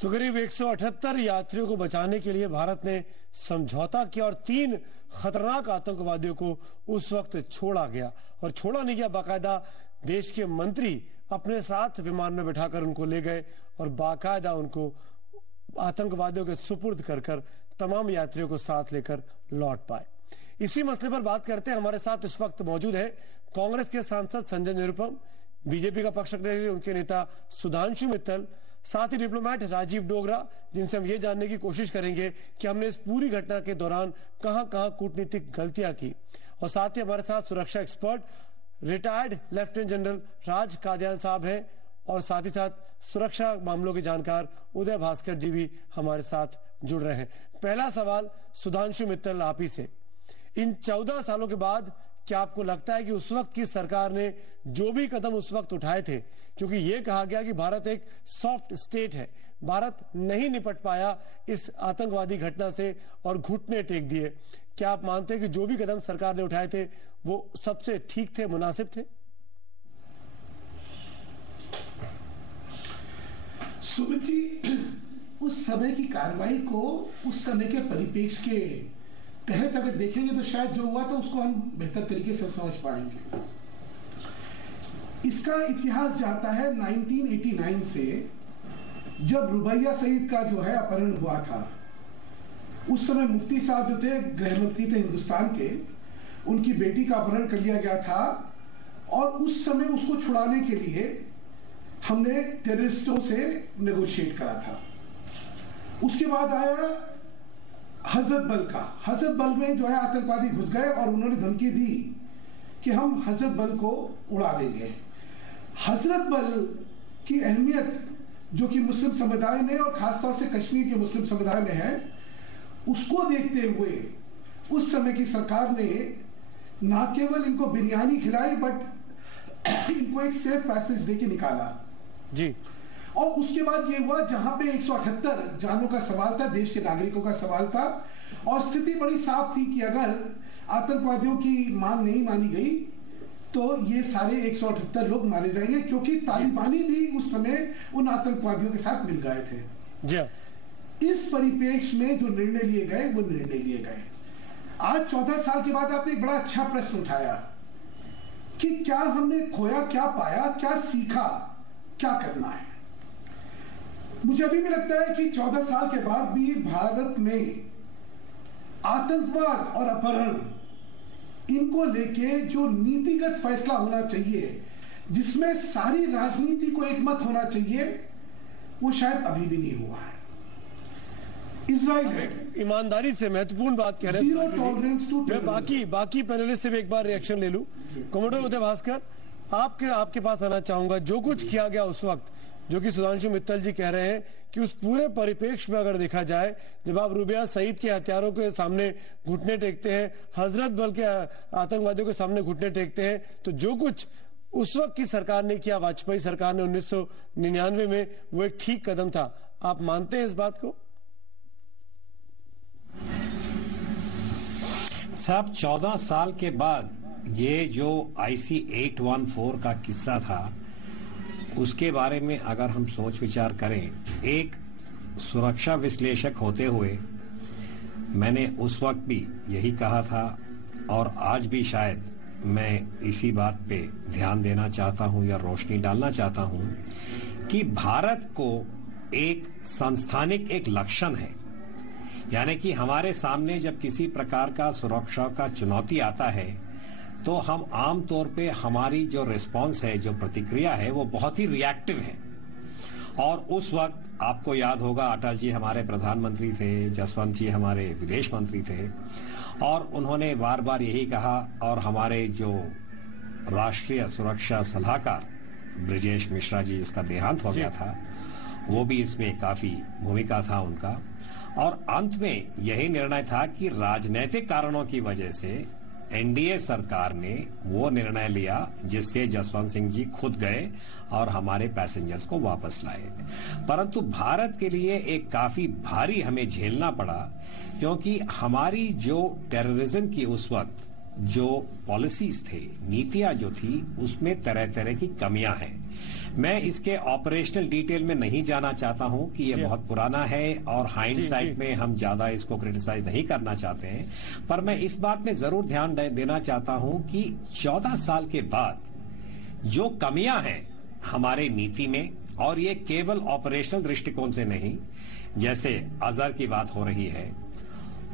तो करीब 178 यात्रियों को बचाने के लिए भारत ने समझौता किया और 3 खतरनाक आतंकवादियों को उस वक्त छोड़ा गया। और छोड़ा नहीं गया, बाकायदा देश के मंत्री अपने साथ विमान में बिठाकर उनको ले गए और बाकायदा उनको आतंकवादियों के सुपुर्द कर तमाम यात्रियों को साथ लेकर लौट पाए। इसी मसले पर बात करते हैं। हमारे साथ इस वक्त मौजूद है कांग्रेस के सांसद संजय निरुपम, बीजेपी का पक्ष रखने के लिए उनके नेता सुधांशु मित्तल, साथ ही डिप्लोमेट राजीव डोगरा, जिनसे हम ये जानने की कोशिश करेंगे कि हमने इस पूरी घटना के दौरान कहां कूटनीतिक गलतियां की। और साथ ही हमारे साथ सुरक्षा एक्सपर्ट रिटायर्ड लेफ्टिनेंट जनरल राज कादियान साहब हैं और साथ ही साथ सुरक्षा मामलों के जानकार उदय भास्कर जी भी हमारे साथ जुड़ रहे हैं। पहला सवाल सुधांशु मित्तल आप ही से, इन 14 सालों के बाद क्या आपको लगता है कि उस वक्त की सरकार ने जो भी कदम उस वक्त उठाए थे, क्योंकि यह कहा गया कि भारत एक सॉफ्ट स्टेट है, भारत नहीं निपट पाया इस आतंकवादी घटना से और घुटने टेक दिए, क्या आप मानते हैं कि जो भी कदम सरकार ने उठाए थे वो सबसे ठीक थे, मुनासिब थे? सुमित जी, उस समय की कार्रवाई को उस समय के परिप्रेक्ष्य के तहत अगर देखेंगे तो शायद जो हुआ था उसको हम बेहतर तरीके से समझ पाएंगे। इसका इतिहास जाता है 1989 से, जब रुबैया सईद का जो है अपहरण हुआ था। उस समय मुफ्ती साहब जो थे, गृह मंत्री थे हिंदुस्तान के, उनकी बेटी का अपहरण कर लिया गया था और उस समय उसको छुड़ाने के लिए हमने टेररिस्टों से नेगोशिएट करा था। उसके बाद आया हजरत बल का। हजरत बल में जो है आतंकवादी घुस गए और उन्होंने धमकी दी कि हम हजरत बल को उड़ा देंगे। हजरत बल की अहमियत जो कि मुस्लिम समुदाय में और खासतौर से कश्मीर के मुस्लिम समुदाय में है, उसको देखते हुए उस समय की सरकार ने ना केवल इनको बिरयानी खिलाई बट इनको एक सेफ पैसेज देके निकाला जी। और उसके बाद ये हुआ जहां पे 178 जानों का सवाल था, देश के नागरिकों का सवाल था और स्थिति बड़ी साफ थी कि अगर आतंकवादियों की मांग नहीं मानी गई तो ये सारे 178 लोग मारे जाएंगे, क्योंकि तालिबानी भी उस समय उन आतंकवादियों के साथ मिल गए थे जी। इस परिप्रेक्ष्य में जो निर्णय लिए गए वो निर्णय लिए गए। आज 14 साल के बाद आपने एक बड़ा अच्छा प्रश्न उठाया कि क्या हमने खोया, क्या पाया, क्या सीखा, क्या करना है। मुझे अभी भी लगता है कि 14 साल के बाद भी भारत में आतंकवाद और अपहरण, इनको लेके जो नीतिगत फैसला होना चाहिए, जिसमें सारी राजनीति को एकमत होना चाहिए, वो शायद अभी भी नहीं हुआ है। इजराइल है, ईमानदारी से महत्वपूर्ण बात कह रहे हैं। जीरो टॉलरेंस टू मैं बाकी पैनलिस्ट से भी एक बार रिएक्शन ले लूं। कमोडोर उदय भास्कर, आपके पास आना चाहूंगा। जो कुछ किया गया उस वक्त, जो कि सुधांशु मित्तल जी कह रहे हैं कि उस पूरे परिप्रेक्ष्य में अगर देखा जाए, जब आप रुबैया सईद के हत्यारों के सामने घुटने टेकते हैं, हजरत बल के आतंकवादियों के सामने घुटने टेकते हैं, तो जो कुछ उस वक्त की सरकार ने किया, वाजपेयी सरकार ने 1999 में, वो एक ठीक कदम था। आप मानते हैं इस बात को? साहब, 14 साल के बाद ये जो IC 814 का किस्सा था, उसके बारे में अगर हम सोच विचार करें, एक सुरक्षा विश्लेषक होते हुए मैंने उस वक्त भी यही कहा था और आज भी शायद मैं इसी बात पे ध्यान देना चाहता हूं या रोशनी डालना चाहता हूं कि भारत को एक सांस्थानिक एक लक्षण है, यानी कि हमारे सामने जब किसी प्रकार का सुरक्षा का चुनौती आता है तो हम आम तौर पे हमारी जो रिस्पांस है, जो प्रतिक्रिया है, वो बहुत ही रिएक्टिव है। और उस वक्त आपको याद होगा, अटल जी हमारे प्रधानमंत्री थे, जसवंत जी हमारे विदेश मंत्री थे और उन्होंने बार बार यही कहा, और हमारे जो राष्ट्रीय सुरक्षा सलाहकार ब्रिजेश मिश्रा जी, जिसका देहांत हो गया था, वो भी इसमें काफी भूमिका था उनका। और अंत में यही निर्णय था कि राजनीतिक कारणों की वजह से NDA सरकार ने वो निर्णय लिया जिससे जसवंत सिंह जी खुद गए और हमारे पैसेंजर्स को वापस लाए। परंतु भारत के लिए एक काफी भारी हमें झेलना पड़ा, क्योंकि हमारी जो टेररिज्म की उस वक्त जो पॉलिसीज थे, नीतियां जो थी, उसमें तरह तरह की कमियां हैं। मैं इसके ऑपरेशनल डिटेल में नहीं जाना चाहता हूं कि ये बहुत पुराना है और हाइंडसाइट में हम ज्यादा इसको क्रिटिसाइज नहीं करना चाहते हैं, पर मैं इस बात में जरूर ध्यान देना चाहता हूं कि 14 साल के बाद जो कमियां हैं हमारे नीति में, और ये केवल ऑपरेशनल दृष्टिकोण से नहीं, जैसे अजहर की बात हो रही है,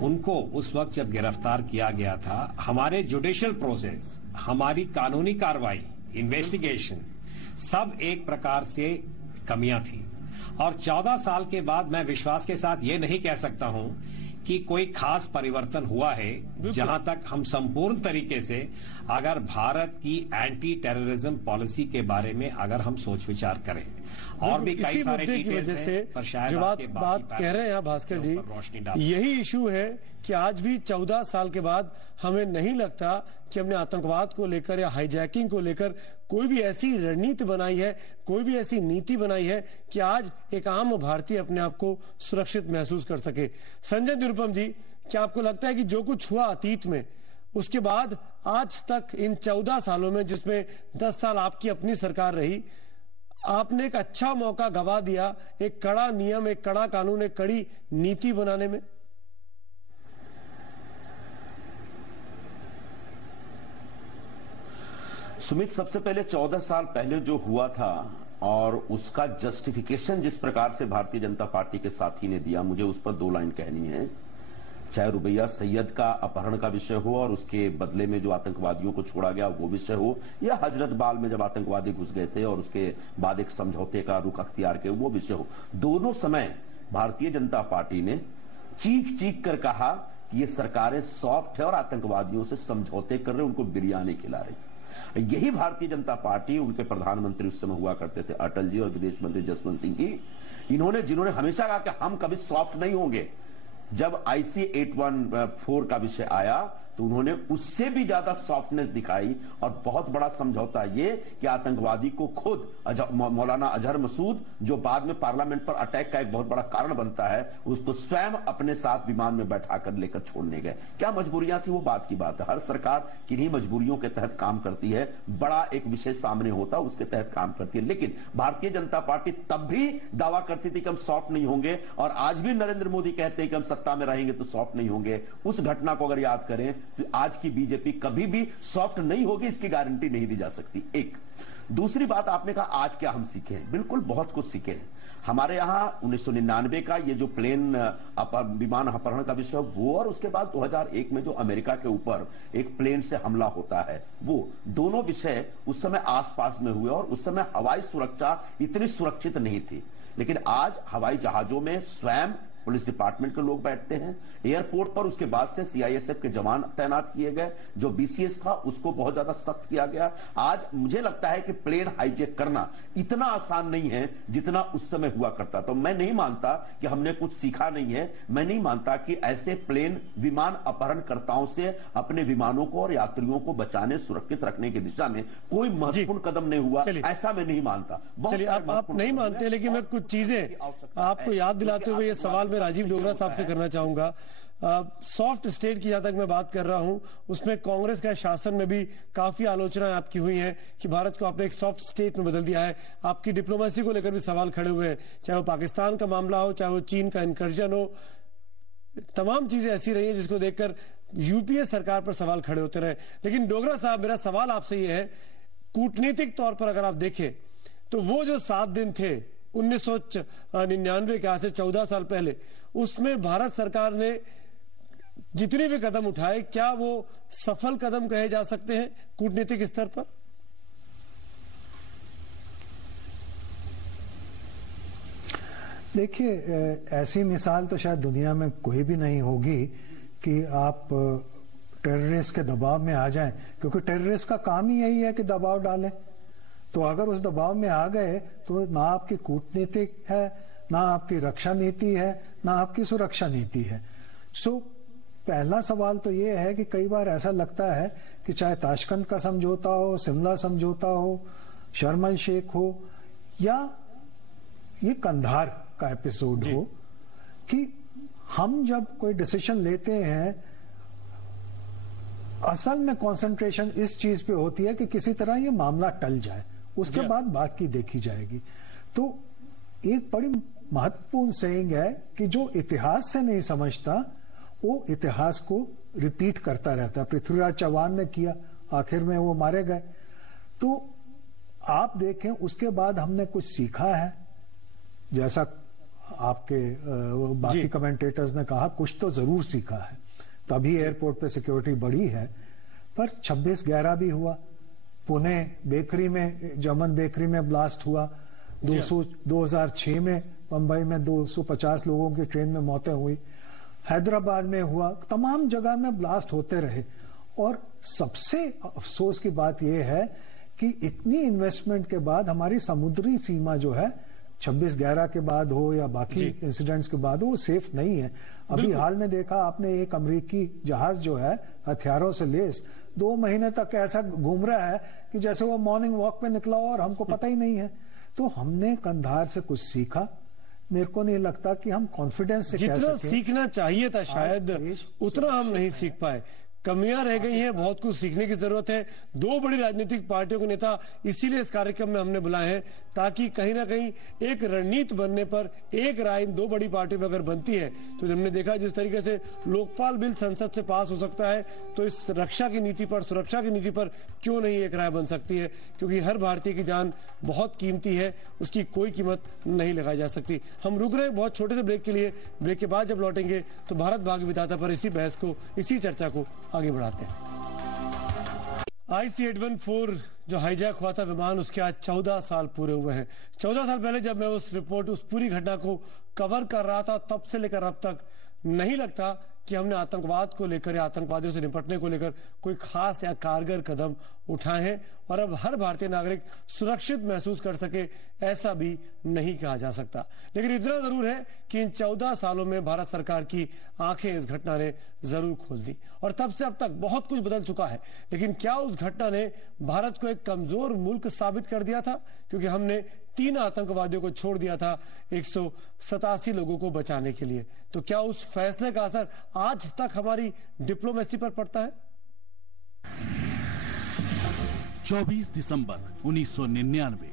उनको उस वक्त जब गिरफ्तार किया गया था, हमारे जुडिशियल प्रोसेस, हमारी कानूनी कार्रवाई, इन्वेस्टिगेशन, सब एक प्रकार से कमियां थी। और 14 साल के बाद मैं विश्वास के साथ ये नहीं कह सकता हूं कि कोई खास परिवर्तन हुआ है, जहां तक हम संपूर्ण तरीके से अगर भारत की एंटी टेररिज्म पॉलिसी के बारे में अगर हम सोच विचार करें, और भी कई सारे की वजह से जो बात कह रहे हैं यहाँ भास्कर जी, यही इशू है कि आज भी 14 साल के बाद हमें नहीं लगता कि हमने आतंकवाद को लेकर या हाईजैकिंग को लेकर कोई भी ऐसी रणनीति बनाई है, कोई भी ऐसी नीति बनाई है कि आज एक आम भारतीय अपने आप को सुरक्षित महसूस कर सके। संजय निरुपम जी, क्या आपको लगता है कि जो कुछ हुआ अतीत में, उसके बाद आज तक इन 14 सालों में, जिसमें 10 साल आपकी अपनी सरकार रही, आपने एक अच्छा मौका गवा दिया एक कड़ा नियम, एक कड़ा कानून, एक कड़ी नीति बनाने में? सुमित, सबसे पहले 14 साल पहले जो हुआ था और उसका जस्टिफिकेशन जिस प्रकार से भारतीय जनता पार्टी के साथी ने दिया, मुझे उस पर 2 लाइन कहनी है। चाहे रुबैया सैयद का अपहरण का विषय हो और उसके बदले में जो आतंकवादियों को छोड़ा गया वो विषय हो, या हजरत बाल में जब आतंकवादी घुस गए थे और उसके बाद एक समझौते का रुख अख्तियार के वो विषय हो, दोनों समय भारतीय जनता पार्टी ने चीख चीख कर कहा कि ये सरकारें सॉफ्ट है और आतंकवादियों से समझौते कर रहे, उनको बिरयानी खिला रही। यही भारतीय जनता पार्टी, उनके प्रधानमंत्री उस समय हुआ करते थे अटल जी और विदेश मंत्री जसवंत सिंह जी, जिन्होंने हमेशा कहा कि हम कभी सॉफ्ट नहीं होंगे। जब IC 814 का विषय आया तो उन्होंने उससे भी ज्यादा सॉफ्टनेस दिखाई, और बहुत बड़ा समझौता ये कि आतंकवादी को खुद मौलाना अजहर मसूद, जो बाद में पार्लियामेंट पर अटैक का एक बहुत बड़ा कारण बनता है, उसको स्वयं अपने साथ विमान में बैठा कर लेकर छोड़ने गए। क्या मजबूरियां थी, वो बात की बात है। हर सरकार किन्हीं मजबूरियों के तहत काम करती है, बड़ा एक विषय सामने होता है उसके तहत काम करती है। लेकिन भारतीय जनता पार्टी तब भी दावा करती थी कि हम सॉफ्ट नहीं होंगे, और आज भी नरेंद्र मोदी कहते हैं कि हम सत्ता में रहेंगे तो सॉफ्ट नहीं होंगे। उस घटना को अगर याद करें तो आज की बीजेपी कभी भी सॉफ्ट नहीं होगी, इसकी गारंटी नहीं दी जा सकती। एक दूसरी बात, आपने कहा आज क्या हम सीखे हैं। बिल्कुल बहुत कुछ सीखे हैं। हमारे यहां 1999 का ये जो प्लेन विमान अपहरण का विषय वो, और उसके बाद 2001 में जो अमेरिका के ऊपर एक प्लेन से हमला होता है, वो दोनों विषय उस समय आसपास में हुए, और उस समय हवाई सुरक्षा इतनी सुरक्षित नहीं थी। लेकिन आज हवाई जहाजों में स्वयं पुलिस डिपार्टमेंट के लोग बैठते हैं, एयरपोर्ट पर उसके बाद से CISF के जवान तैनात किए गए, जो BCS था उसको बहुत ज्यादा सख्त किया गया। आज मुझे लगता है कि प्लेन हाईजैक करना इतना आसान नहीं है जितना उस समय हुआ करता। तो मैं नहीं मानता कि हमने कुछ सीखा नहीं है। मैं नहीं मानता कि ऐसे प्लेन विमान अपहरणकर्ताओं से अपने विमानों को और यात्रियों को बचाने, सुरक्षित रखने की दिशा में कोई महत्वपूर्ण कदम नहीं हुआ, ऐसा मैं नहीं मानता। चलिए, आप नहीं मानते, लेकिन मैं कुछ चीजें आपको याद दिलाते हुए ये सवाल राजीव डोगरा साहब से करना चाहूंगा। सॉफ्ट स्टेट की जहां तक मैं बात कर रहा हूं, उसमें कांग्रेस का शासन में भी काफी आलोचनाएं आपकी हुई हैं कि भारत को आपने एक सॉफ्ट स्टेट में बदल दिया है। आपकी डिप्लोमेसी को लेकर भी सवाल खड़े हुए हैं, चाहे वो पाकिस्तान का मामला हो, चाहे वो चीन का इनकर्जन हो। तमाम चीजें ऐसी रही हैं जिसको देखकर यूपीए सरकार पर सवाल खड़े होते रहे। लेकिन डोगरा साहब, मेरा सवाल आपसे ये है, कूटनीतिक तौर पर अगर आप देखें तो वो जो 7 दिन थे 1999 के, आज से 14 साल पहले, उसमें भारत सरकार ने जितने भी कदम उठाए, क्या वो सफल कदम कहे जा सकते हैं कूटनीतिक स्तर पर? देखिए, ऐसी मिसाल तो शायद दुनिया में कोई भी नहीं होगी कि आप टेररिस्ट के दबाव में आ जाएं, क्योंकि टेररिस्ट का काम ही यही है कि दबाव डालें। तो अगर उस दबाव में आ गए तो ना आपकी कूटनीतिक है, ना आपकी रक्षा नीति है, ना आपकी सुरक्षा नीति है। पहला सवाल तो ये है कि कई बार ऐसा लगता है कि चाहे ताशकंद का समझौता हो, शिमला समझौता हो, शर्म एल शेख हो, या ये कंधार का एपिसोड हो, कि हम जब कोई डिसीजन लेते हैं, असल में कंसंट्रेशन इस चीज पे होती है कि किसी तरह ये मामला टल जाए उसके बाद बात की देखी जाएगी। तो एक बड़ी महत्वपूर्ण सेइंग है कि जो इतिहास से नहीं समझता वो इतिहास को रिपीट करता रहता है। पृथ्वीराज चौहान ने किया, आखिर में वो मारे गए। तो आप देखें उसके बाद हमने कुछ सीखा है, जैसा आपके बाकी कमेंटेटर्स ने कहा, कुछ तो जरूर सीखा है, तभी एयरपोर्ट पे सिक्योरिटी बढ़ी है। पर 26/11 भी हुआ, पुणे बेकरी में, जर्मन बेकरी में ब्लास्ट हुआ, 2006 में मुंबई में 250 लोगों की ट्रेन में मौतें हुई, हैदराबाद में हुआ, तमाम जगह में ब्लास्ट होते रहे। और सबसे अफसोस की बात यह है कि इतनी इन्वेस्टमेंट के बाद हमारी समुद्री सीमा जो है 26/11 के बाद हो या बाकी इंसिडेंट्स के बाद हो, वो सेफ नहीं है। अभी हाल में देखा आपने, एक अमेरिकी जहाज जो है हथियारों से लेस 2 महीने तक ऐसा घूम रहा है कि जैसे वो मॉर्निंग वॉक पे निकला हो और हमको पता ही नहीं है। तो हमने कंधार से कुछ सीखा। मेरे को नहीं लगता कि हम कॉन्फिडेंस से जितना सीखना चाहिए था शायद उतना हम नहीं सीख पाए। कमियां रह गई हैं, बहुत कुछ सीखने की जरूरत है। 2 बड़ी राजनीतिक पार्टियों के नेता इसीलिए इस कार्यक्रम में हमने बुलाए हैं, ताकि कहीं ना कहीं एक रणनीति बनने पर एक राय इन 2 बड़ी पार्टियों में अगर बनती है तो हमने देखा जिस तरीके से लोकपाल बिल संसद से पास हो सकता है, तो इस रक्षा की नीति पर, सुरक्षा की नीति पर क्यों नहीं एक राय बन सकती है, क्योंकि हर भारतीय की जान बहुत कीमती है, उसकी कोई कीमत नहीं लगाई जा सकती। हम रुक रहे हैं बहुत छोटे से ब्रेक के लिए। ब्रेक के बाद जब लौटेंगे तो भारत भाग्य विधाता पर इसी बहस को, इसी चर्चा को आगे बढ़ाते हैं। IC-814 जो हाईजैक हुआ था विमान, उसके आज 14 साल पूरे हुए हैं। 14 साल पहले जब मैं उस पूरी घटना को कवर कर रहा था, तब से लेकर अब तक नहीं लगता कि हमने आतंकवाद को लेकर या आतंकवादियों से निपटने को लेकर कोई खास या कारगर कदम उठाए हैं। और अब हर भारतीय नागरिक सुरक्षित महसूस कर सके, ऐसा भी नहीं कहा जा सकता। लेकिन इतना जरूर है कि इन 14 सालों में भारत सरकार की आंखें इस घटना ने जरूर खोल दी और तब से अब तक बहुत कुछ बदल चुका है। लेकिन क्या उस घटना ने भारत को एक कमजोर मुल्क साबित कर दिया था? क्योंकि हमने 3 आतंकवादियों को छोड़ दिया था 187 लोगों को बचाने के लिए। तो क्या उस फैसले का असर आज तक हमारी डिप्लोमेसी पर पड़ता है? 24 दिसंबर 1999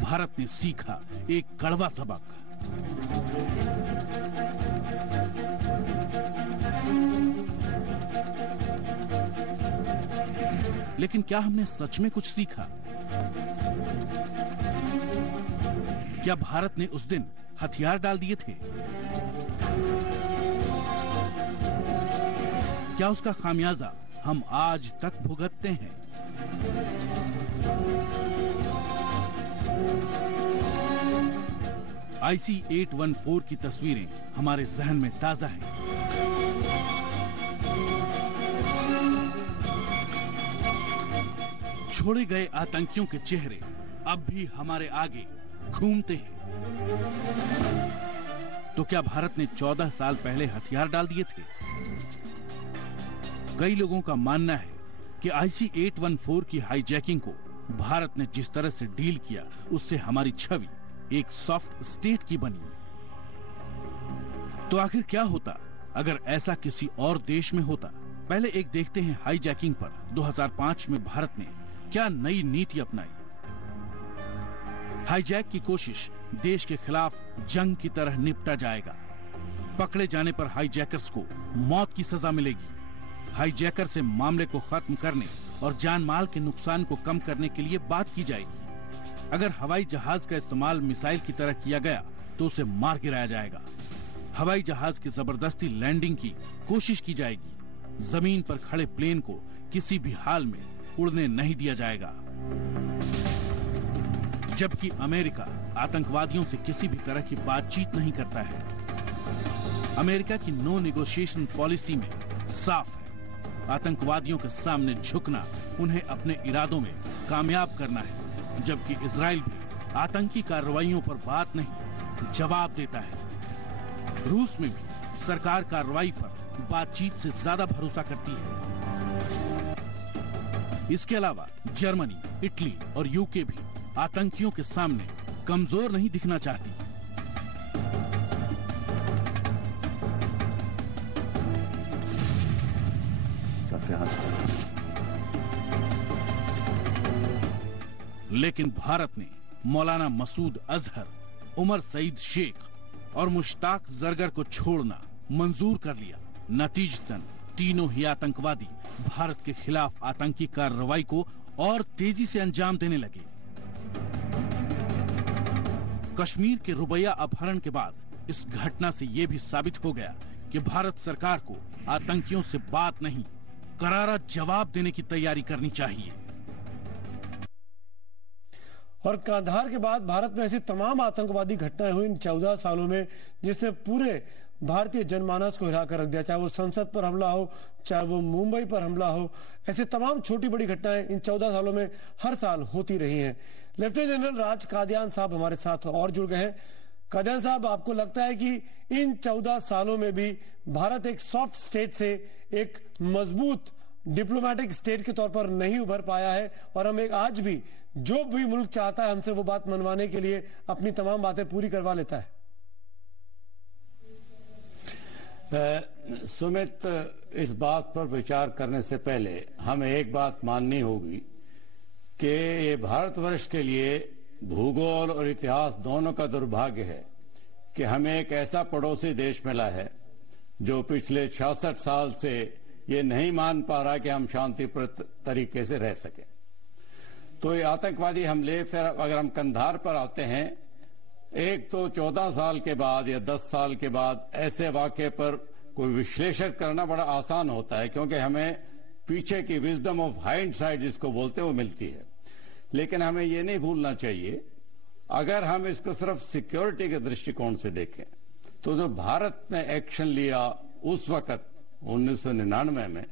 भारत ने सीखा एक कड़वा सबक। लेकिन क्या हमने सच में कुछ सीखा? क्या भारत ने उस दिन हथियार डाल दिए थे? क्या उसका खामियाजा हम आज तक भुगतते हैं? IC-814 की तस्वीरें हमारे जहन में ताजा हैं। छोड़े गए आतंकियों के चेहरे अब भी हमारे आगे घूमते हैं। तो क्या भारत ने 14 साल पहले हथियार डाल दिए थे? कई लोगों का मानना है कि IC-814 की हाईजैकिंग को भारत ने जिस तरह से डील किया, उससे हमारी छवि एक सॉफ्ट स्टेट की बनी। तो आखिर क्या होता अगर ऐसा किसी और देश में होता? पहले एक देखते हैं हाईजैकिंग पर 2005 में भारत ने क्या नई नीति अपनाई। हाईजैक की कोशिश देश के खिलाफ जंग की तरह निपटा जाएगा। पकड़े जाने पर हाईजैकर्स को मौत की सजा मिलेगी। हाईजैकर से मामले को खत्म करने और जान माल के नुकसान को कम करने के लिए बात की जाएगी। अगर हवाई जहाज का इस्तेमाल मिसाइल की तरह किया गया तो उसे मार गिराया जाएगा। हवाई जहाज की जबरदस्ती लैंडिंग की कोशिश की जाएगी। जमीन पर खड़े प्लेन को किसी भी हाल में उड़ने नहीं दिया जाएगा। जबकि अमेरिका आतंकवादियों से किसी भी तरह की बातचीत नहीं करता है। अमेरिका की नो नेगोशिएशन पॉलिसी में साफ है, आतंकवादियों के सामने झुकना उन्हें अपने इरादों में कामयाब करना है। जबकि इजराइल भी आतंकी कार्रवाइयों पर बात नहीं, जवाब देता है। रूस में भी सरकार कार्रवाई पर बातचीत से ज्यादा भरोसा करती है। इसके अलावा जर्मनी, इटली और यूके भी आतंकियों के सामने कमजोर नहीं दिखना चाहती। लेकिन भारत ने मौलाना मसूद अजहर, उमर सईद शेख और मुश्ताक जरगर को छोड़ना मंजूर कर लिया। नतीजतन तीनों ही आतंकवादी भारत के खिलाफ आतंकी कार्रवाई को और तेजी से अंजाम देने लगे। कश्मीर के रुबैया अपहरण के बाद इस घटना से यह भी साबित हो गया कि भारत सरकार को आतंकियों से बात नहीं, करारा जवाब देने की तैयारी करनी चाहिए। और कांधार के बाद भारत में ऐसी तमाम आतंकवादी घटनाएं हुई इन 14 सालों में जिसने पूरे भारतीय जनमानस को हिलाकर रख दिया, चाहे वो संसद पर हमला हो, चाहे वो मुंबई पर हमला हो। ऐसे तमाम छोटी बड़ी घटनाएं इन 14 सालों में हर साल होती रही हैं। लेफ्टिनेंट जनरल राज कादियान साहब हमारे साथ और जुड़ गए हैं। कादियान साहब, आपको लगता है कि इन 14 सालों में भी भारत एक सॉफ्ट स्टेट से एक मजबूत डिप्लोमेटिक स्टेट के तौर पर नहीं उभर पाया है और हम एक आज भी जो भी मुल्क चाहता है हमसे वो बात मनवाने के लिए अपनी तमाम बातें पूरी करवा लेता है? सुमित, इस बात पर विचार करने से पहले हमें एक बात माननी होगी कि ये भारतवर्ष के लिए भूगोल और इतिहास दोनों का दुर्भाग्य है कि हमें एक ऐसा पड़ोसी देश मिला है जो पिछले 66 साल से ये नहीं मान पा रहा कि हम शांतिपूर्ण तरीके से रह सके। तो ये आतंकवादी हमले, फिर अगर हम कंधार पर आते हैं, एक तो 14 साल के बाद या 10 साल के बाद ऐसे वाक़े पर कोई विश्लेषण करना बड़ा आसान होता है क्योंकि हमें पीछे की विजडम ऑफ हाइंडसाइट जिसको बोलते हैं वो मिलती है। लेकिन हमें ये नहीं भूलना चाहिए, अगर हम इसको सिर्फ सिक्योरिटी के दृष्टिकोण से देखें तो जो भारत ने एक्शन लिया उस वक्त 1999 में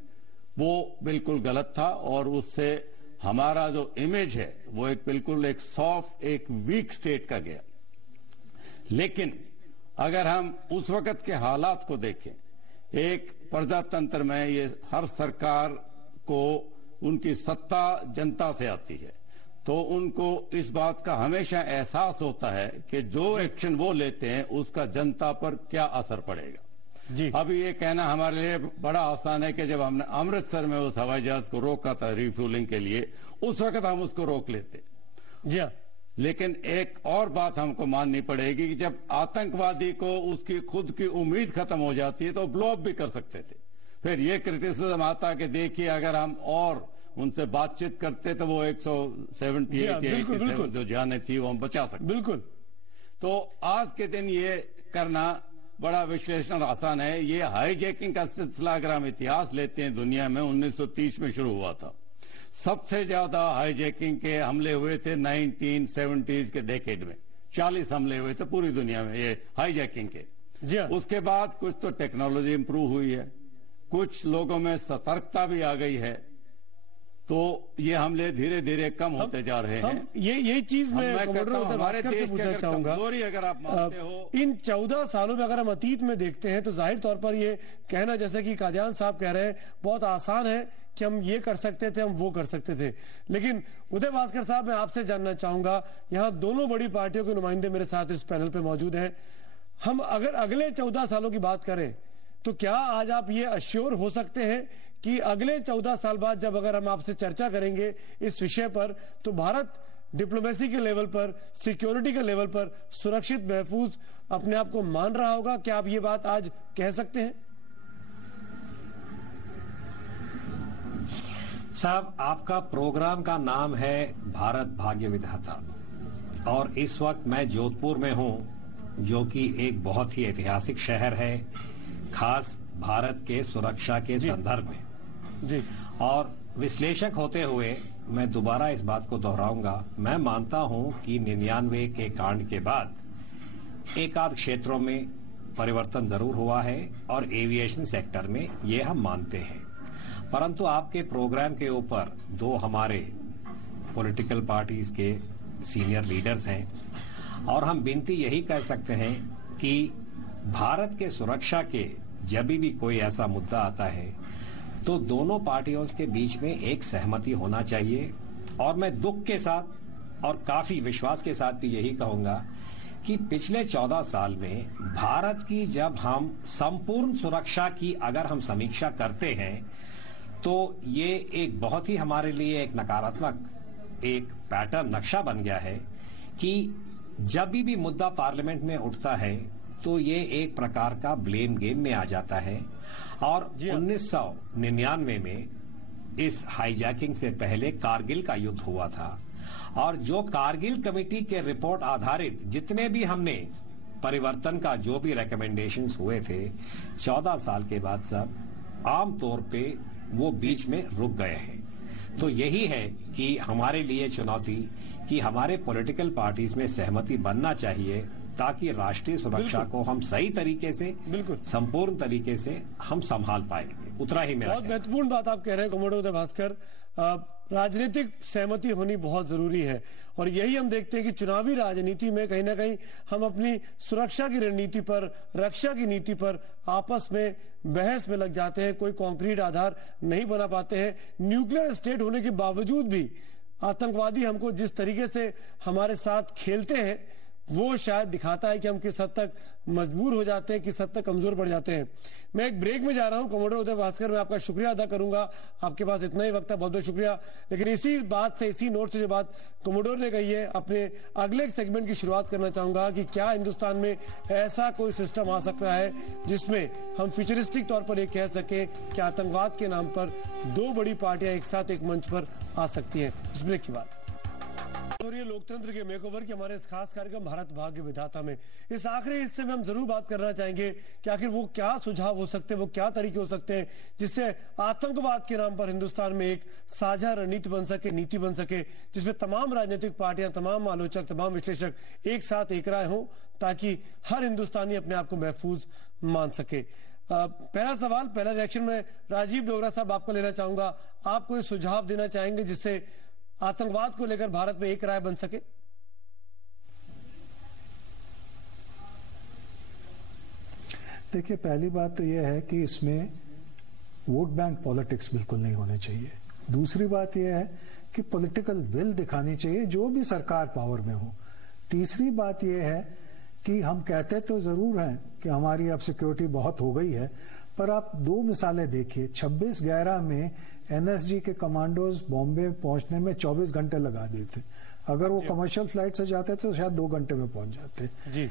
वो बिल्कुल गलत था और उससे हमारा जो इमेज है वो एक बिल्कुल एक सॉफ्ट, एक वीक स्टेट का गया। लेकिन अगर हम उस वक्त के हालात को देखें, एक प्रजातंत्र में ये हर सरकार को उनकी सत्ता जनता से आती है तो उनको इस बात का हमेशा एहसास होता है कि जो एक्शन वो लेते हैं उसका जनता पर क्या असर पड़ेगा। जी। अभी ये कहना हमारे लिए बड़ा आसान है कि जब हमने अमृतसर में उस हवाई जहाज को रोका था रिफ्यूलिंग के लिए, उस वक्त हम उसको रोक लेते। जी हाँ। लेकिन एक और बात हमको माननी पड़ेगी कि जब आतंकवादी को उसकी खुद की उम्मीद खत्म हो जाती है तो ब्लो अप भी कर सकते थे। फिर ये क्रिटिसिज्म आता कि देखिए अगर हम और उनसे बातचीत करते तो वो 178 जो जाने थी वो हम बचा सकते। बिल्कुल। तो आज के दिन ये करना बड़ा विश्लेषण आसान है। ये हाईजैकिंग का सिलसिला अगर हम इतिहास लेते हैं दुनिया में 1930 में शुरू हुआ था। सबसे ज्यादा हाईजैकिंग के हमले हुए थे 1970s के डेकेड में, 40 हमले हुए थे पूरी दुनिया में ये हाईजैकिंग के। जी हाँ। उसके बाद कुछ तो टेक्नोलॉजी इंप्रूव हुई है, कुछ लोगों में सतर्कता भी आ गई है, तो ये हमले धीरे धीरे कम होते जा रहे हैं। यही चीज मैं हमारे देश की अगर कमजोरी अगर आप मानते हो, इन 14 सालों में अगर हम अतीत में देखते हैं तो जाहिर तौर पर ये कहना, जैसे कि कादियान साहब कह रहे हैं, बहुत आसान है कि हम ये कर सकते थे, हम वो कर सकते थे। लेकिन उदय भास्कर साहब, मैं आपसे जानना चाहूंगा, यहाँ दोनों बड़ी पार्टियों के नुमाइंदे मेरे साथ इस पैनल पे मौजूद हैं। हम अगर अगले 14 सालों की बात करें तो क्या आज आप ये अश्योर हो सकते हैं कि अगले 14 साल बाद जब अगर हम आपसे चर्चा करेंगे इस विषय पर तो भारत डिप्लोमेसी के लेवल पर, सिक्योरिटी के लेवल पर सुरक्षित, महफूज अपने आप को मान रहा होगा? क्या आप ये बात आज कह सकते हैं? साहब, आपका प्रोग्राम का नाम है भारत भाग्य विधाता और इस वक्त मैं जोधपुर में हूं जो कि एक बहुत ही ऐतिहासिक शहर है, खास भारत के सुरक्षा के संदर्भ में। जी। और विश्लेषक होते हुए मैं दोबारा इस बात को दोहराऊंगा, मैं मानता हूं कि 99 के कांड के बाद एक आध क्षेत्रों में परिवर्तन जरूर हुआ है और एविएशन सेक्टर में ये हम मानते हैं। परंतु आपके प्रोग्राम के ऊपर दो हमारे पॉलिटिकल पार्टीज के सीनियर लीडर्स हैं और हम विनती यही कर सकते हैं कि भारत के सुरक्षा के जब भी कोई ऐसा मुद्दा आता है तो दोनों पार्टियों के बीच में एक सहमति होना चाहिए। और मैं दुख के साथ और काफी विश्वास के साथ भी यही कहूंगा कि पिछले 14 साल में भारत की जब हम संपूर्ण सुरक्षा की अगर हम समीक्षा करते हैं तो ये एक बहुत ही हमारे लिए एक नकारात्मक एक पैटर्न नक्शा बन गया है कि जब भी मुद्दा पार्लियामेंट में उठता है तो ये एक प्रकार का ब्लेम गेम में आ जाता है। और 1999 में इस हाईजैकिंग से पहले कारगिल का युद्ध हुआ था, और जो कारगिल कमेटी के रिपोर्ट आधारित जितने भी हमने परिवर्तन का जो भी रिकमेंडेशंस हुए थे 14 साल के बाद सब आमतौर पे वो बीच में रुक गए हैं। तो यही है कि हमारे लिए चुनौती कि हमारे पॉलिटिकल पार्टीज में सहमति बनना चाहिए ताकि राष्ट्रीय सुरक्षा को हम सही तरीके से, बिल्कुल संपूर्ण तरीके से हम संभाल पाएंगे। उतना ही मेरा बहुत महत्वपूर्ण बात आप कह रहे हैं कमोडोर उदय भास्कर। राजनीतिक सहमति होनी बहुत जरूरी है, और यही हम देखते हैं कि चुनावी राजनीति में कहीं ना कहीं हम अपनी सुरक्षा की रणनीति पर, रक्षा की नीति पर आपस में बहस में लग जाते हैं, कोई कॉन्क्रीट आधार नहीं बना पाते हैं। न्यूक्लियर स्टेट होने के बावजूद भी आतंकवादी हमको जिस तरीके से हमारे साथ खेलते हैं वो शायद दिखाता है कि हम किस हद तक मजबूर हो जाते हैं, किस हद तक कमजोर पड़ जाते हैं। मैं एक ब्रेक में जा रहा हूं कमोडोर उदय भास्कर, मैं आपका शुक्रिया अदा करूंगा, आपके पास इतना ही वक्त है, बहुत बहुत शुक्रिया। लेकिन इसी बात से, इसी नोट से जो बात कमोडोर ने कही है, अपने अगले सेगमेंट की शुरुआत करना चाहूंगा कि क्या हिंदुस्तान में ऐसा कोई सिस्टम आ सकता है जिसमें हम फ्यूचरिस्टिक तौर पर यह कह सके कि आतंकवाद के नाम पर दो बड़ी पार्टियां एक साथ एक मंच पर आ सकती हैं। इस ब्रेक की बात और ये लोकतंत्र के मेकओवर के हमारे इस खास कार्यक्रम भारत भाग्य विधाता में इस आखिरी हिस्से में हम जरूर बात करना चाहेंगे कि आखिर वो क्या सुझाव हो सकते हैं, वो क्या तरीके हो सकते हैं जिससे आतंकवाद के नाम पर हिंदुस्तान में एक साझा रणनीति बन सके, नीति बन सके, जिसमें तमाम राजनीतिक पार्टियां, तमाम आलोचक, तमाम विश्लेषक एक साथ एक राय हो ताकि हर हिंदुस्तानी अपने आप को महफूज मान सके। पहला सवाल, पहला रिएक्शन में राजीव डोगरा साहब आपको लेना चाहूंगा। आप कोई सुझाव देना चाहेंगे जिससे आतंकवाद को लेकर भारत में एक राय बन सके? देखिए, पहली बात तो यह है कि इसमें वोट बैंक पॉलिटिक्स बिल्कुल नहीं होने चाहिए। दूसरी बात यह है कि पॉलिटिकल विल दिखानी चाहिए जो भी सरकार पावर में हो। तीसरी बात यह है कि हम कहते तो जरूर हैं कि हमारी अब सिक्योरिटी बहुत हो गई है, पर आप दो मिसालें देखिए। 26/11 में एनएसजी के कमांडोज बॉम्बे पहुंचने में 24 घंटे लगा देते। अगर वो कमर्शियल फ्लाइट से जाते तो शायद 2 घंटे में पहुंच जाते जी।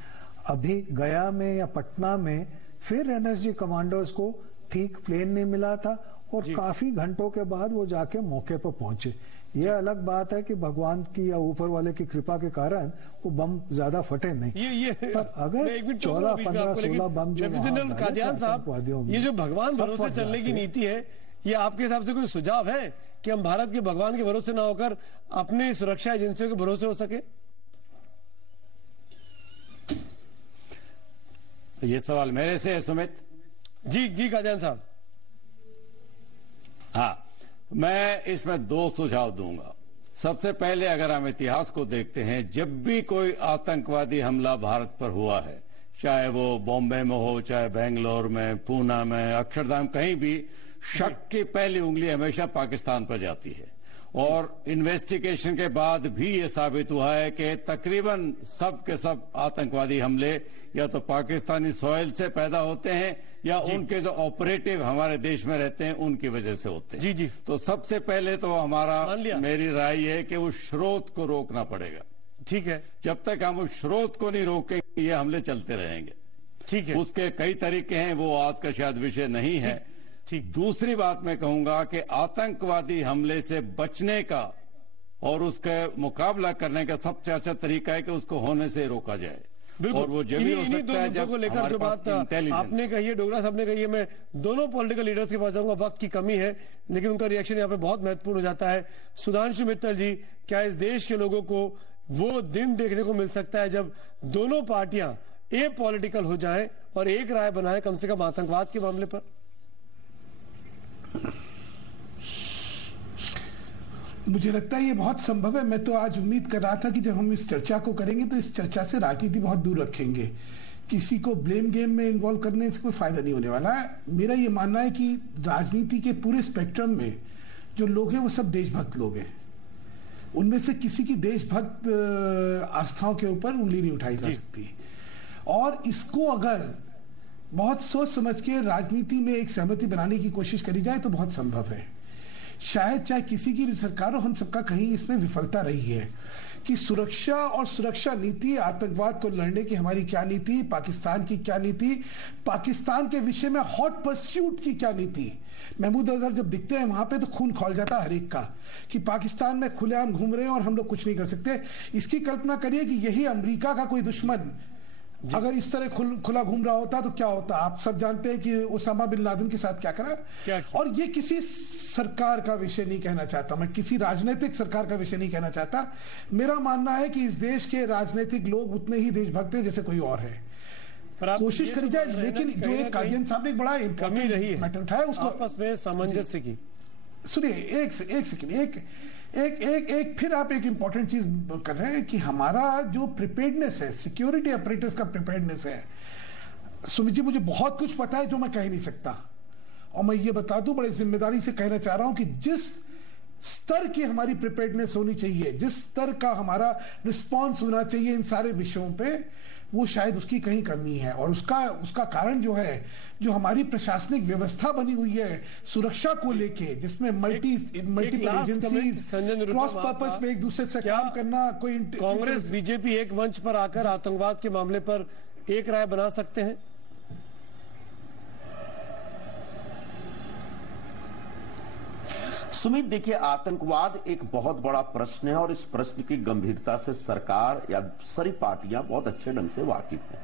अभी गया में या पटना में फिर एनएसजी कमांडोज को ठीक प्लेन नहीं मिला था और काफी घंटों के बाद वो जाके मौके पर पहुंचे। ये अलग बात है कि भगवान की या ऊपर वाले की कृपा के कारण वो बम ज्यादा फटे नहीं। पर अगर 14, 15, 16 बम जो कादियान साहब, ये जो भगवान भरोसे चलने की नीति है, ये आपके हिसाब से कोई सुझाव है कि हम भारत के भगवान के भरोसे ना होकर अपनी सुरक्षा एजेंसियों के भरोसे हो सके? ये सवाल मेरे से है सुमित जी कादियान साहब। हाँ, मैं इसमें 2 सुझाव दूंगा। सबसे पहले अगर हम इतिहास को देखते हैं, जब भी कोई आतंकवादी हमला भारत पर हुआ है, चाहे वो बॉम्बे में हो, चाहे बेंगलोर में, पूना में, अक्षरधाम, कहीं भी शक की पहली उंगली हमेशा पाकिस्तान पर जाती है। और इन्वेस्टिगेशन के बाद भी ये साबित हुआ है कि तकरीबन सब के सब आतंकवादी हमले या तो पाकिस्तानी सॉइल से पैदा होते हैं या उनके जो ऑपरेटिव हमारे देश में रहते हैं उनकी वजह से होते हैं। जी। तो सबसे पहले तो मेरी राय है कि उस स्रोत को रोकना पड़ेगा। ठीक है। जब तक हम उस स्रोत को नहीं रोकेंगे ये हमले चलते रहेंगे। ठीक है। उसके कई तरीके हैं, वो आज का शायद विषय नहीं है। ठीक। दूसरी बात मैं कहूंगा कि आतंकवादी हमले से बचने का और उसका मुकाबला करने का सबसे अच्छा तरीका है कि उसको होने से रोका जाए। और वो जब भी हो सकता है जब को लेकर जो बात आपने कही है, डोगरा साहब ने कही है, मैं दोनों पॉलिटिकल लीडर्स के पास जाऊंगा, वक्त की कमी है, लेकिन उनका रिएक्शन यहाँ पे बहुत महत्वपूर्ण हो जाता है। सुधांशु मित्तल जी, क्या इस देश के लोगों को वो दिन देखने को मिल सकता है जब दोनों पार्टियां पॉलिटिकल हो जाएं और एक राय बनाए कम से कम आतंकवाद के मामले पर? मुझे लगता है ये बहुत संभव है। मैं तो आज उम्मीद कर रहा था कि जब हम इस चर्चा को करेंगे तो इस चर्चा से राजनीति बहुत दूर रखेंगे। किसी को ब्लेम गेम में इन्वॉल्व करने से कोई फायदा नहीं होने वाला है। मेरा ये मानना है कि राजनीति के पूरे स्पेक्ट्रम में जो लोग हैं वो सब देशभक्त लोग हैं। उनमें से किसी की देशभक्त आस्थाओं के ऊपर उंगली नहीं उठाई जा सकती। और इसको अगर बहुत सोच समझ के राजनीति में एक सहमति बनाने की कोशिश करी जाए तो बहुत संभव है। शायद चाहे किसी की भी सरकार हो, हम सबका कहीं इसमें विफलता रही है कि सुरक्षा और सुरक्षा नीति, आतंकवाद को लड़ने की हमारी क्या नीति, पाकिस्तान की क्या नीति, पाकिस्तान के विषय में हॉट परस्यूट की क्या नीति। महमूद अजहर जब दिखते हैं वहां पे तो खून खौल जाता है हर एक का कि पाकिस्तान में खुलेआम घूम रहे हैं और हम लोग कुछ नहीं कर सकते। इसकी कल्पना करिए कि यही अमेरिका का कोई दुश्मन अगर इस तरह खुला घूम रहा होता तो क्या होता। आप सब जानते हैं कि ओसामा बिन लादेन के साथ क्या करा। और ये किसी सरकार का विषय नहीं कहना चाहता, मैं किसी राजनीतिक सरकार का विषय नहीं कहना चाहता। मेरा मानना है कि इस देश के राजनीतिक लोग उतने ही देशभक्त हैं जैसे कोई और है। कोशिश करी जाए, लेकिन जो एक कादियान साहब ने एक बड़ा कमी रही है मैटर उठाया उसको आपस में सामंजस्य की। सुनिए एक सेकंड, एक फिर आप एक इंपॉर्टेंट चीज कर रहे हैं कि हमारा जो प्रिपेयर्डनेस है, सिक्योरिटी अपरेटस का प्रिपेयर्डनेस है। सुमित जी, मुझे बहुत कुछ पता है जो मैं कह नहीं सकता, और मैं ये बता दूं, बड़े जिम्मेदारी से कहना चाह रहा हूं कि जिस स्तर की हमारी प्रिपेयर्डनेस होनी चाहिए, जिस स्तर का हमारा रिस्पॉन्स होना चाहिए इन सारे विषयों पे, वो शायद उसकी कहीं कमी है। और उसका कारण जो है, जो हमारी प्रशासनिक व्यवस्था बनी हुई है सुरक्षा को लेके, जिसमें मल्टीपल एजेंसीज क्रॉस पर्पस पे एक दूसरे से काम करना, कोई कांग्रेस बीजेपी एक मंच पर आकर आतंकवाद के मामले पर एक राय बना सकते हैं? सुमित, देखिए, आतंकवाद एक बहुत बड़ा प्रश्न है और इस प्रश्न की गंभीरता से सरकार या सारी पार्टियां बहुत अच्छे ढंग से वाकिफ हैं।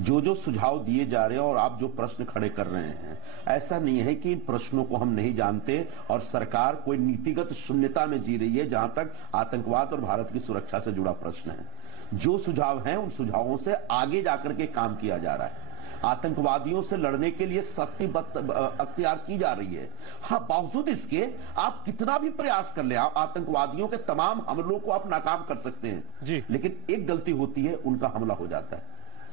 जो सुझाव दिए जा रहे हैं और आप जो प्रश्न खड़े कर रहे हैं, ऐसा नहीं है कि इन प्रश्नों को हम नहीं जानते और सरकार कोई नीतिगत शून्यता में जी रही है जहां तक आतंकवाद और भारत की सुरक्षा से जुड़ा प्रश्न है। जो सुझाव हैं उन सुझावों से आगे जाकर के काम किया जा रहा है। आतंकवादियों से लड़ने के लिए सख्ती अख्तियार की जा रही है। हाँ, बावजूद इसके आप कितना भी प्रयास कर ले, आप आतंकवादियों के तमाम हमलों को आप नाकाम कर सकते हैं जी। लेकिन एक गलती होती है, उनका हमला हो जाता है।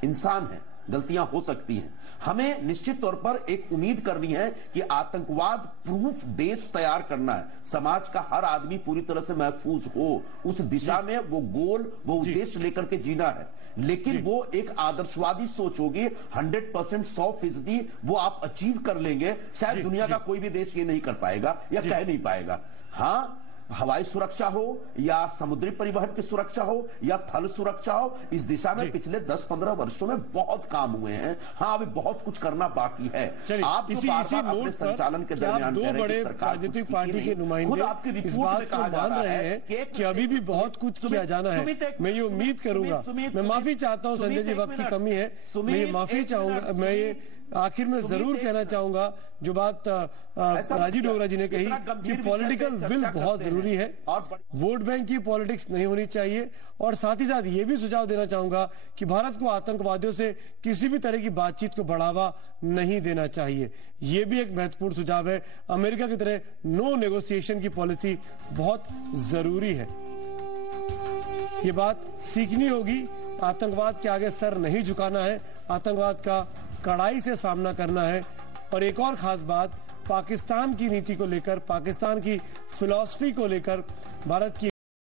इंसान है, गलतियां हो सकती हैं। हमें निश्चित तौर पर एक उम्मीद करनी है कि आतंकवाद प्रूफ देश तैयार करना है। समाज का हर आदमी पूरी तरह से महफूज हो, उस दिशा में वो गोल, वो उद्देश्य लेकर के जीना है। लेकिन वो एक आदर्शवादी सोच होगी। 100%, 100% वो आप अचीव कर लेंगे, शायद दुनिया का कोई भी देश ये नहीं कर पाएगा या कह नहीं पाएगा। हाँ, हवाई सुरक्षा हो या समुद्री परिवहन की सुरक्षा हो या थल सुरक्षा हो, इस दिशा में पिछले 10-15 वर्षों में बहुत काम हुए हैं। हाँ, अभी बहुत कुछ करना बाकी है। आप इसी नोट संचालन के दरमियान दो बड़े राजनीतिक पार्टी के नुमाइंदे इस बात को मान रहे हैं कि अभी भी बहुत कुछ किया जाना है। मैं ये उम्मीद करूंगा, मैं माफी चाहता हूं संजय जी, वक्त की कमी है, मैं ये माफी चाहूंगा। मैं ये आखिर में जरूर कहना चाहूंगा जो बात राजीव डोगरा जी ने कही कि पॉलिटिकल विल बहुत जरूरी है, वोट बैंक की पॉलिटिक्स नहीं होनी चाहिए। और साथ ही साथ ये भी सुझाव देना चाहूंगा कि भारत को आतंकवादियों से किसी भी तरह की बातचीत को बढ़ावा नहीं देना चाहिए। ये भी एक महत्वपूर्ण सुझाव है। अमेरिका की तरह नो नेगोशिएशन की पॉलिसी बहुत जरूरी है। ये बात सीखनी होगी। आतंकवाद के आगे सर नहीं झुकाना है, आतंकवाद का कड़ाई से सामना करना है। और एक और खास बात, पाकिस्तान की नीति को लेकर, पाकिस्तान की फिलॉसफी को लेकर भारत की